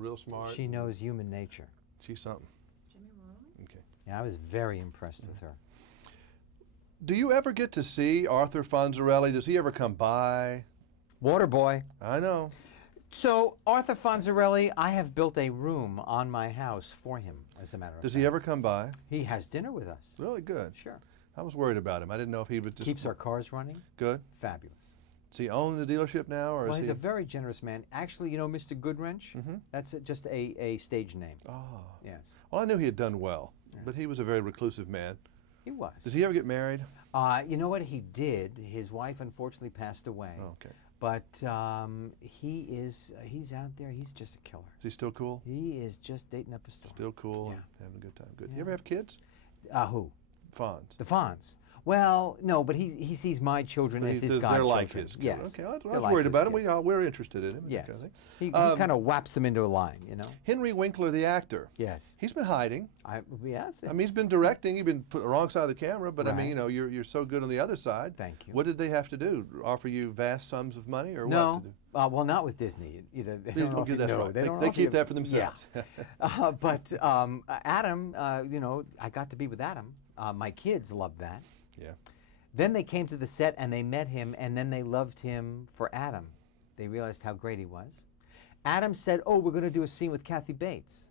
real smart. She knows human nature. She's something. Jimmy Roy? Okay. Yeah, I was very impressed with her. Do you ever get to see Arthur Fonzarelli? Does he ever come by? Waterboy. I know. So, Arthur Fonzarelli, I have built a room on my house for him, as a matter of fact. Does he ever come by? He has dinner with us. Really good. Sure. I was worried about him. I didn't know if he would just... Keeps our cars running. Good. Fabulous. Does he own the dealership now, or Well, is he's he... a very generous man. Actually, you know Mr. Goodwrench? That's just a stage name. Oh. Yes. Well, I knew he had done well, but he was a very reclusive man. He was. Does he ever get married? You know what? He did. His wife unfortunately passed away. Oh, okay. But he's out there. He's just a killer. Is he still cool? He is just dating up a storm. Still cool Yeah. and having a good time. Good. Yeah. You ever have kids? Who? Fonz. The Fonz. Well, no, but he sees my children as his godchildren. They're like his kids. Yes. Okay, I was They're like worried his about him. kids. We're interested in him. Yes. Kind of thing. He kind of whaps them into a line, you know? Henry Winkler, the actor. Yes. He's been hiding. Yes. I mean, he's been directing. He's been put the wrong side of the camera, but I mean, Right. you know, you're so good on the other side. Thank you. What did they have to do? Offer you vast sums of money, or what No. to do? Well, not with Disney. You know, they don't offer, that's no, right. they don't They offer keep you- that for themselves. Yeah. But Adam, you know, I got to be with Adam. My kids loved that. Yeah. Then they came to the set and they met him, and then they loved him for Adam. They realized how great he was. Adam said, "Oh, we're going to do a scene with Kathy Bates."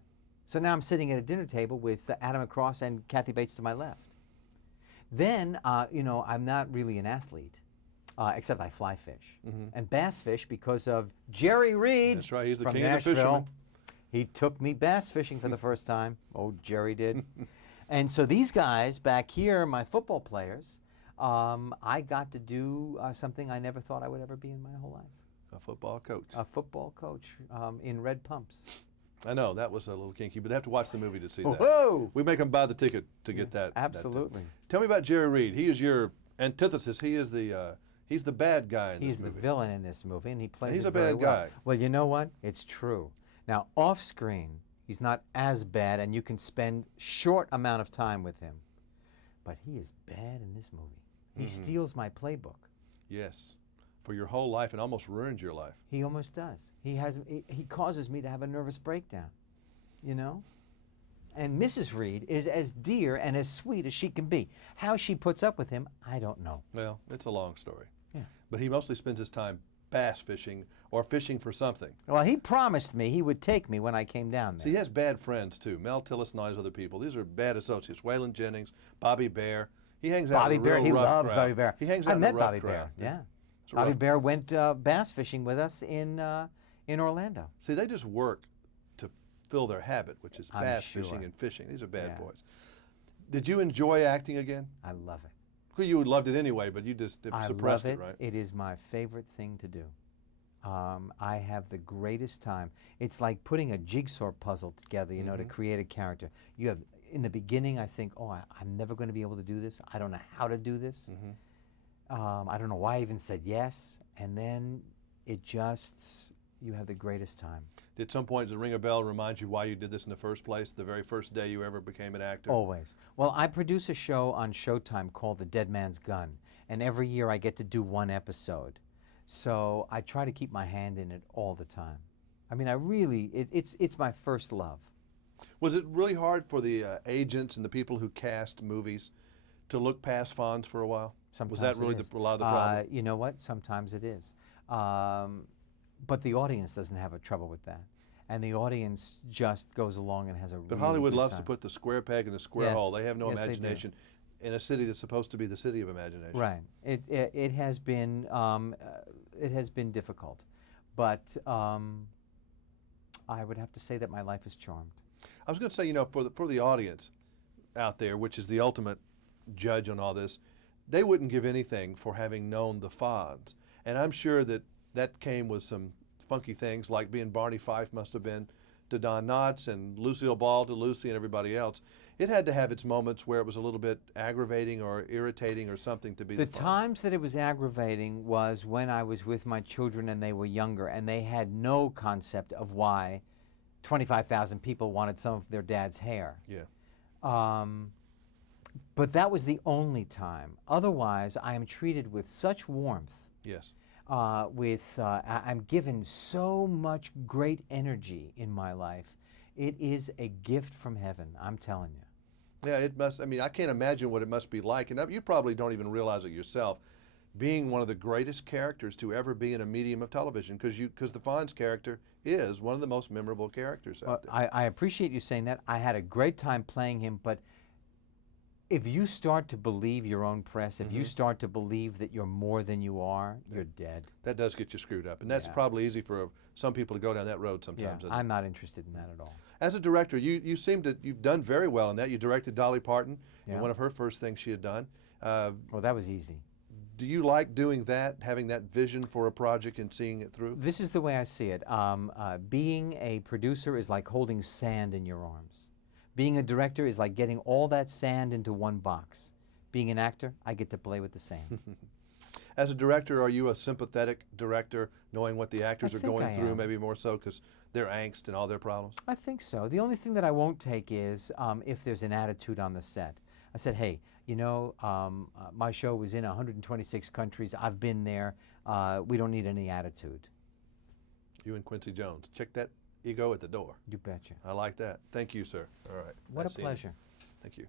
So now I'm sitting at a dinner table with Adam across and Kathy Bates to my left. Then, you know, I'm not really an athlete, except I fly fish and bass fish because of Jerry Reed. That's right. He's the from king of the Nashville. fishermen. He took me bass fishing for the first time. Oh, Jerry did. And so these guys back here, my football players, I got to do something I never thought I would ever be in my whole life. A football coach. A football coach in red pumps. I know, that was a little kinky, but they have to watch the movie to see that. Whoa! We make them buy the ticket to get that. Absolutely. Tell me about Jerry Reed. He is your antithesis. He is he's the bad guy in He's this movie. the villain in this movie, and he plays He's it a very bad well. guy. Well, you know what? It's true. Now, off screen, he's not as bad, and you can spend short amount of time with him. But he is bad in this movie. He steals my playbook. Yes. For your whole life, and almost ruins your life. He almost does. He causes me to have a nervous breakdown, you know? And Mrs. Reed is as dear and as sweet as she can be. How she puts up with him, I don't know. Well, it's a long story. Yeah. But he mostly spends his time bass fishing or fishing for something. Well, he promised me he would take me when I came down there. See, he has bad friends, too. Mel Tillis and all these other people. These are bad associates. Waylon Jennings, Bobby Bear. He hangs out Bobby with a Bear, real he rough loves crowd. Bobby Bear. He hangs I out in met a rough Bobby crowd. Bear, yeah. It's a Bobby rough- Bear went bass fishing with us in Orlando. See, they just work to fill their habit, which is I'm bass sure. fishing and fishing. These are bad Yeah. boys. Did you enjoy acting again? I love it. Well, you loved it anyway, but you just I suppressed love it, right? It is my favorite thing to do. I have the greatest time. It's like putting a jigsaw puzzle together, you know, to create a character. You have, in the beginning, I think, oh, I'm never going to be able to do this. I don't know how to do this. I don't know why I even said yes. And then it just, you have the greatest time. Did some point, does it ring a bell, remind you why you did this in the first place, the very first day you ever became an actor? Always. Well, I produce a show on Showtime called The Dead Man's Gun, and every year I get to do one episode. So I try to keep my hand in it all the time. I mean, I really, it's my first love. Was it really hard for the agents and the people who cast movies to look past Fonz for a while? Sometimes Was that really it is. a lot of the problem? You know what? Sometimes it is. But the audience doesn't have a trouble with that. And the audience just goes along and has a But really Hollywood good loves time. to put the square peg in the square Yes. hole. They have no Yes, they do. imagination in a city that's supposed to be the city of imagination. Right. It has been difficult, but I would have to say that my life is charmed. I was going to say, you know, for the audience out there, which is the ultimate judge on all this, they wouldn't give anything for having known the Fonz. And I'm sure that that came with some funky things, like being Barney Fife must have been to Don Knotts and Lucille Ball to Lucy and everybody else. It had to have its moments where it was a little bit aggravating or irritating or something to be the Fonz. times that it was aggravating was when I was with my children and they were younger and they had no concept of why 25,000 people wanted some of their dad's hair. Yeah. But that was the only time. Otherwise, I am treated with such warmth. Yes. I'm given so much great energy in my life. It is a gift from heaven, I'm telling you. Yeah, it must. I mean, I can't imagine what it must be like, and you probably don't even realize it yourself, being one of the greatest characters to ever be in a medium of television, because the Fonz character is one of the most memorable characters out there. I appreciate you saying that. I had a great time playing him, but if you start to believe your own press, if you start to believe that you're more than you are, you're dead. That does get you screwed up, and that's probably easy for some people to go down that road sometimes. Yeah, I'm not interested in that at all. As a director, you've done very well in that. You directed Dolly Parton in one of her first things she had done. Well, that was easy. Do you like doing that, having that vision for a project and seeing it through? This is the way I see it. Being a producer is like holding sand in your arms. Being a director is like getting all that sand into one box. Being an actor, I get to play with the sand. As a director, are you a sympathetic director, knowing what the actors are going through, am. maybe more so because their angst and all their problems? I think so. The only thing that I won't take is if there's an attitude on the set. I said, hey, you know, my show was in 126 countries. I've been there. We don't need any attitude. You and Quincy Jones. Check that ego at the door. You betcha. I like that. Thank you, sir. All right. What Nice a seeing you. pleasure. Thank you.